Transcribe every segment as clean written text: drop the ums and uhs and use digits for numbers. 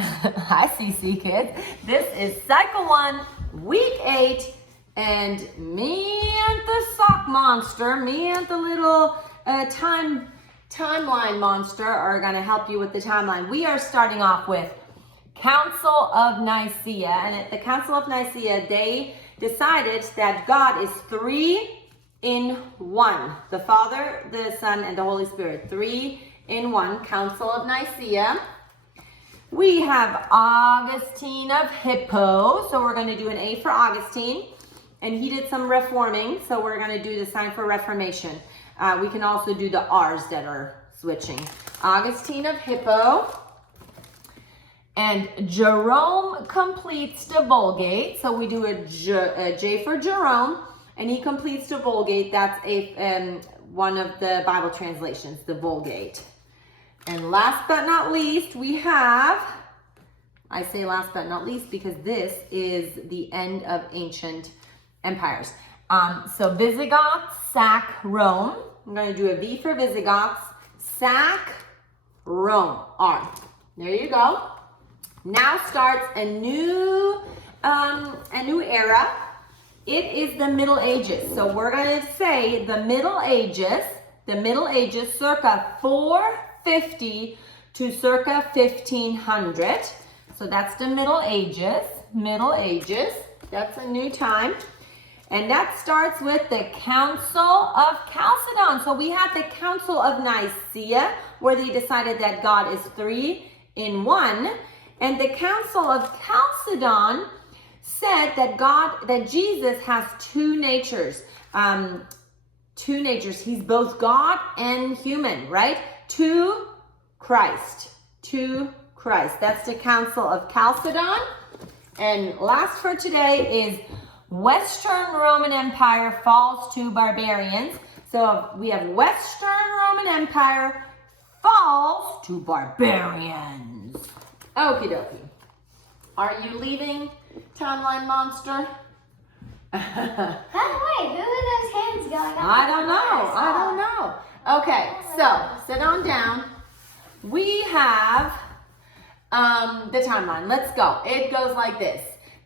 Hi, CC Kids. This is Cycle 1, Week 8, and me and the sock monster, me and the little timeline monster are going to help you with the timeline. We are starting off with Council of Nicaea, and at the Council of Nicaea, they decided that God is 3 in 1. The Father, the Son, and the Holy Spirit. 3 in 1. Council of Nicaea. We have Augustine of Hippo, so we're going to do an A for Augustine, and he did some reforming, so we're going to do the sign for Reformation. We can also do the R's that are switching. Augustine of Hippo, and Jerome completes the Vulgate, so we do a J for Jerome, and he completes the Vulgate. That's one of the Bible translations, the Vulgate. And last but not least, we have, I say last but not least because this is the end of ancient empires. So Visigoths sack Rome. I'm going to do a V for Visigoths. Sack Rome. R. There you go. Now starts a new era. It is the Middle Ages. So we're going to say the Middle Ages circa 450 to circa 1500. So that's the Middle Ages. That's a new time. And that starts with the Council of Chalcedon. So we had the Council of Nicaea, where they decided that God is 3 in 1. And the Council of Chalcedon said that Jesus has two natures. He's both God and human, right? To Christ. That's the Council of Chalcedon. And last for today is Western Roman Empire falls to barbarians. So we have Western Roman Empire falls to barbarians. Okie dokie. Are you leaving, Timeline Monster? By the way, who are those hands going up? I don't know. Okay, so sit on down. We have the timeline. Let's go. It goes like this.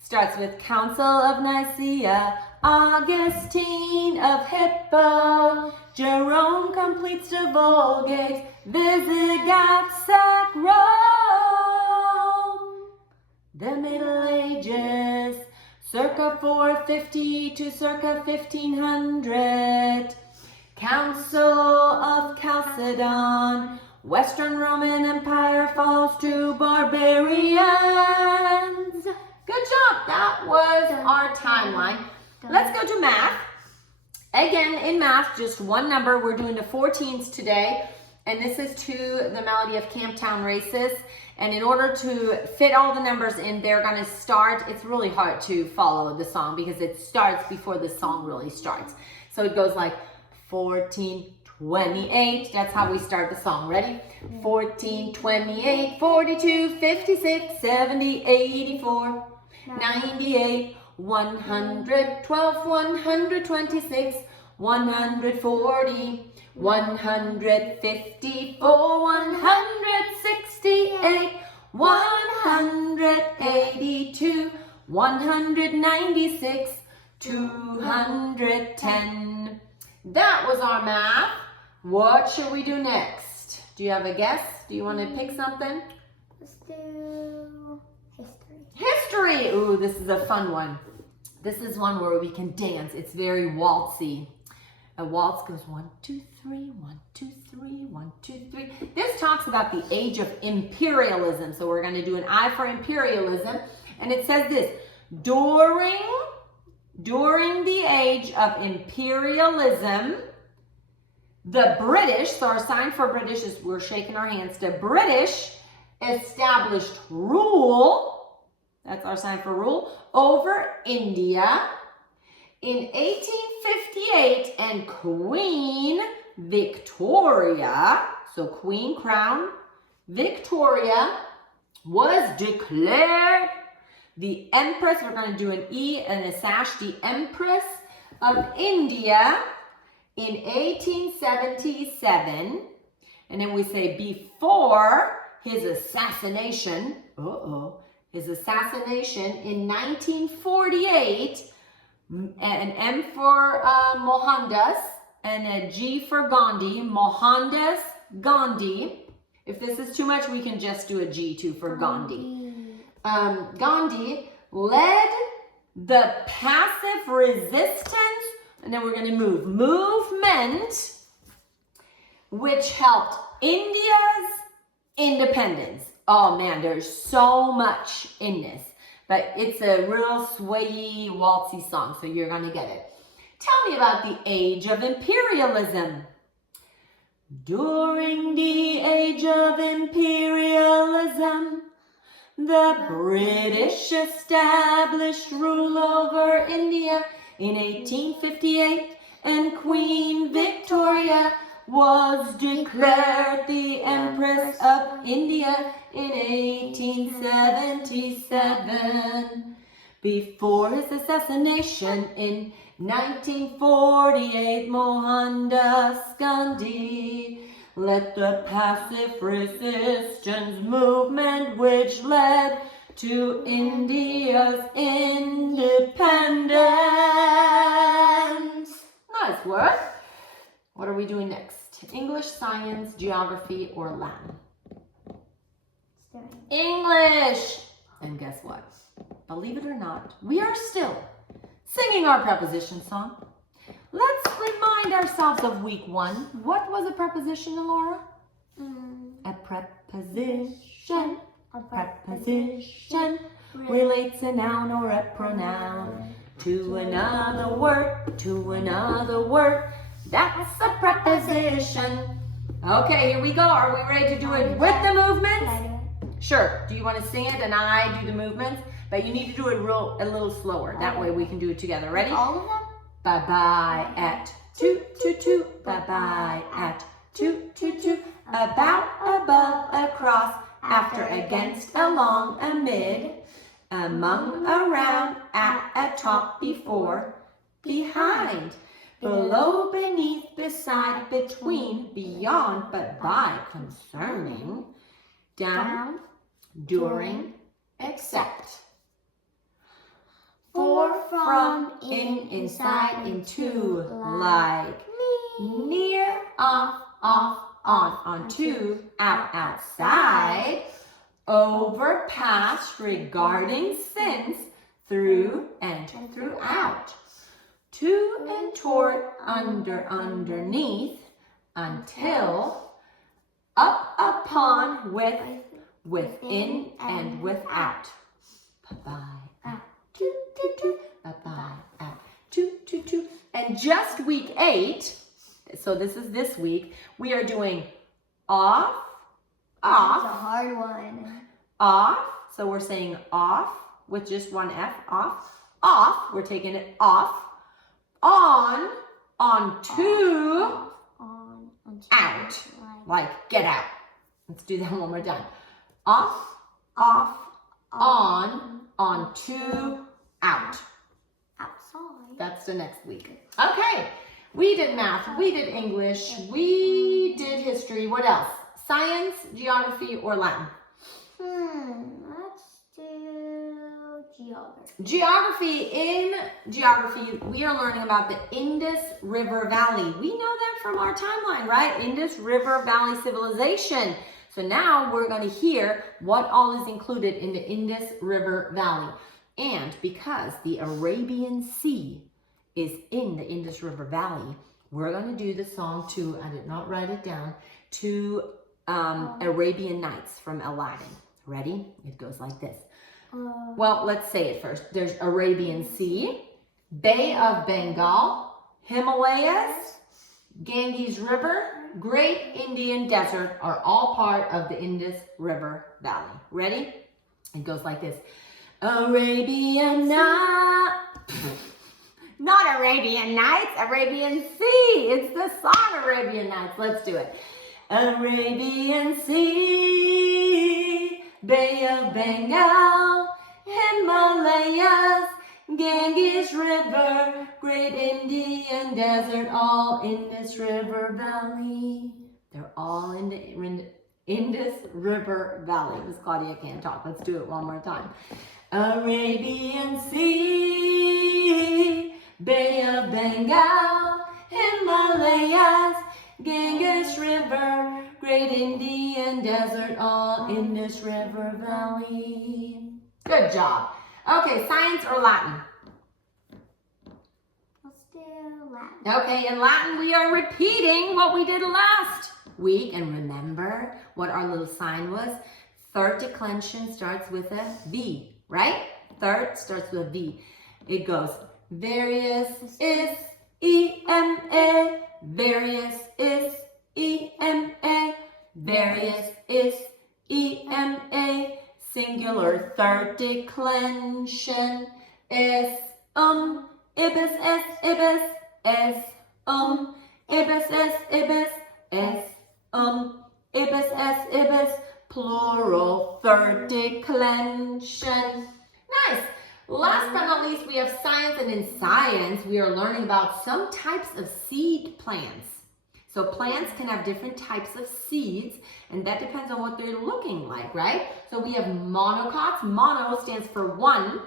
Starts with Council of Nicaea, Augustine of Hippo, Jerome completes the Vulgate, Visigoths sack Rome. The Middle Ages, circa 450 to circa 1500. Council of Chalcedon, Western Roman Empire falls to barbarians. Good job. That was our timeline. Let's go to math. Again, in math, just one number. We're doing the 14s today. And this is to the melody of Camptown Races. And in order to fit all the numbers in, they're going to start. It's really hard to follow the song because it starts before the song really starts. So it goes like 14, 28. That's how we start the song. Ready? 14, 28, 42, 56, 70, 84, 98, 112, 126, 140, 154, 168, 182, 196, 210. That was our math. What should we do next? Do you have a guess? Do you want to pick something? Let's do history. History! Ooh, this is a fun one. This is one where we can dance. It's very waltzy. A waltz goes 1, 2, 3, 1, 2, 3, 1, 2, 3. This talks about the age of imperialism. So we're going to do an I for imperialism. And it says this: during the age of imperialism, the British, so our sign for British is we're shaking our hands. The British established rule, that's our sign for rule, over India in 1858, and Queen Victoria, so Queen Crown Victoria, was declared the Empress. We're going to do an E and a sash, the Empress of India in 1877. And then we say before his assassination, his assassination in 1948, an M for Mohandas and a G for Gandhi, Mohandas Gandhi. If this is too much, we can just do a G too for Gandhi. Gandhi led the passive resistance, and then we're going to movement, which helped India's independence. Oh man, there's so much in this, but it's a real swayy, waltzy song, so you're going to get it. Tell me about the age of imperialism. During the age of imperialism, the British established rule over India in 1858, and Queen Victoria was declared the Empress of India in 1877. Before his assassination in 1948, Mohandas Gandhi led the passive resistance movement which led to India's independence. Nice work. What are we doing next? English, science, geography, or Latin? English. And guess what? Believe it or not, we are still singing our preposition song. Let's remind ourselves of week 1. What was a preposition, Laura? A preposition. A preposition relates a noun or a pronoun to another word, to another word. That's a preposition. Okay, here we go. Are we ready to do it with the movements? Sure. Do you want to sing it and I do the movements? But you need to do it a little slower. That way we can do it together. Ready? All of them? Bye-bye at toot, toot, toot. Bye-bye at toot, toot, toot. About, above, across, after, against, along, amid, among, around, at, atop, before, behind, below, beneath, beside, between, beyond, but by, concerning, down, during, except. For, from, in, inside, into, like, near, off, on, to, out, outside, over, past, regarding, since, through, and throughout, to and toward, under, underneath, until, up, upon, with, within, and without. Bye-bye. Toot, toot, toot. Bye-bye. Toot, toot, toot. And just week 8, so this is this week, we are doing off, That's a hard one. off. So we're saying off with just one F, off. We're taking it off, on to, On to, out. Like get out. Let's do that one more time. Off, on to, out. outside. That's the next week. Okay, we did math, we did English, we did history. What else? Science, geography, or Latin? Let's do geography. In geography, we are learning about the Indus River Valley. We know that from our timeline, right? Indus River Valley Civilization. So now we're going to hear what all is included in the Indus River Valley. And because the Arabian Sea is in the Indus River Valley, we're going to do the song to, I did not write it down, to Arabian Nights from Aladdin. Ready? It goes like this. Well, let's say it first. There's Arabian Sea, Bay of Bengal, Himalayas, Ganges River, Great Indian Desert are all part of the Indus River Valley. Ready? It goes like this. Arabian Nights. Not Arabian Nights, Arabian Sea. It's the song Arabian Nights. Let's do it. Arabian Sea, Bay of Bengal, Himalayas, Ganges River, Great Indian Desert, all in this river valley. They're all in the Indus River Valley. Miss Claudia can't talk. Let's do it one more time. Arabian Sea, Bay of Bengal, Himalayas, Ganges River, Great Indian Desert, all in this river valley. Good job. Okay, science or Latin? Let's do Latin. Okay, in Latin we are repeating what we did last week. And remember what our little sign was? Third declension starts with a V, right? Third starts with a V. It goes various is E-M-A, various is E-M-A, various is E-M-A, singular third declension is ibis es ibis es ibis es ibis es ibis es ibis, plural third declension. Nice. Last but not least, we have science, and in science, we are learning about some types of seed plants. So plants can have different types of seeds, and that depends on what they're looking like, right? So we have monocots. Mono stands for one,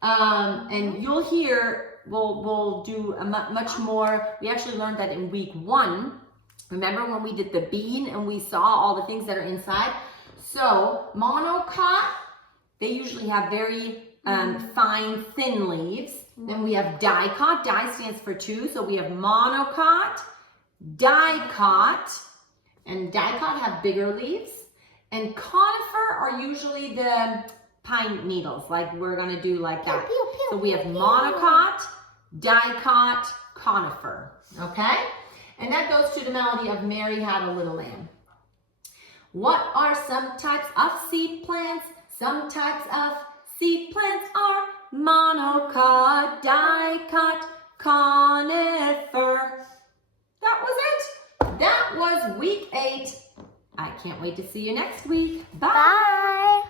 and you'll hear, we'll do a much more. We actually learned that in week 1. Remember when we did the bean and we saw all the things that are inside? So monocot, they usually have very fine, thin leaves. Then we have dicot. Di stands for 2. So we have monocot, dicot, and dicot have bigger leaves. And conifer are usually the pine needles, like we're gonna do like that. So we have monocot, dicot, conifer, okay? And that goes to the melody of Mary Had a Little Lamb. What are some types of seed plants? Some types of seed plants are monocot, dicot, conifer. That was it. That was week 8. I can't wait to see you next week. Bye. Bye.